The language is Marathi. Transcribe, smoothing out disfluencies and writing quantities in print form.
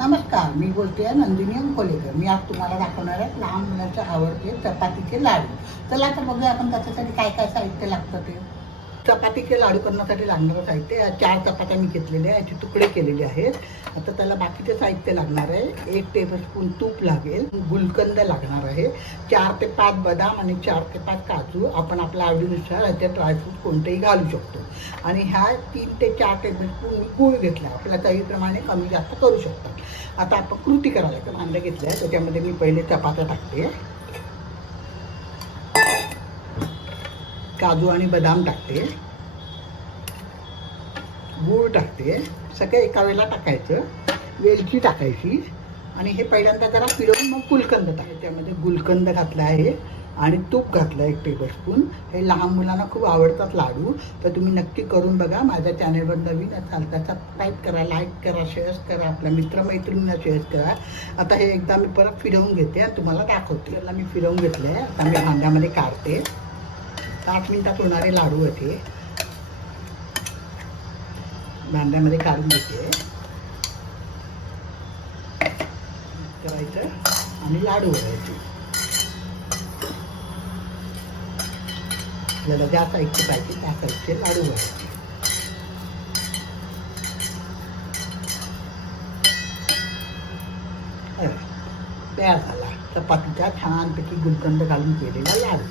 नमस्कार, मी बोलते आहे नंदिनी अंकोलेकर. मी आज तुम्हाला दाखवणार आहे लहान मुलांचे आवडते चपातीचे लाडू. चला आता बघूया आपण त्याच्यासाठी काय काय साहित्य लागतं ते. चपातीचे लाडू करण्यासाठी लागणारं साहित्य 4 चपात्या मी घेतलेल्या आहे, याचे तुकडे केलेले आहेत. आता त्याला बाकीचे साहित्य लागणार आहे. 1 टेबलस्पून तूप लागेल, गुलकंद लागणार आहे, 4 ते 5 बदाम आणि 4 ते 5 काजू. आपण आपल्या आवडीनुसार याचे ड्रायफ्रूट कोणतेही घालू शकतो. आणि ह्या 3 ते 4 टेबलस्पून मी गूळ घेतला, आपल्या चवीप्रमाणे कमी जास्त करू शकतात. आता आपण कृती करायला भांडं घेतलं आहे, त्याच्यामध्ये मी पहिले चपात्या टाकते, काजू आणि बदाम टाकते, गूळ टाकते, सगळं एका वेळेला टाकायचं, वेलची टाकायची आणि हे पहिल्यांदा जरा फिरवून मग गुलकंद टाकायचं. त्यामध्ये गुलकंद घातला आहे आणि तूप घातलं 1 टेबलस्पून. हे लहान मुलांना खूप आवडतात लाडू, तर तुम्ही नक्की करून बघा. माझ्या चॅनलवर नवीन असाल तर सबस्क्राईब करा, लाईक करा, शेअर करा, आपल्या मित्रमैत्रिणींना शेअर करा. आता हे एकदा मी परत फिरवून घेते आणि तुम्हाला दाखवते. याला मी फिरवून घेतलं आहे, आता मी भांड्यामध्ये काढते. 8 मिनिटात होणारे लाडू होते, भांड्यामध्ये काढून घेते करायचं आणि लाडू वळायचे. आपल्याला ज्या साईजचे पाहिजे त्या साईजचे लाडू वळायचे. तयार झाला चपातीचा छानपैकी गुलकंद घालून केलेला लाडू.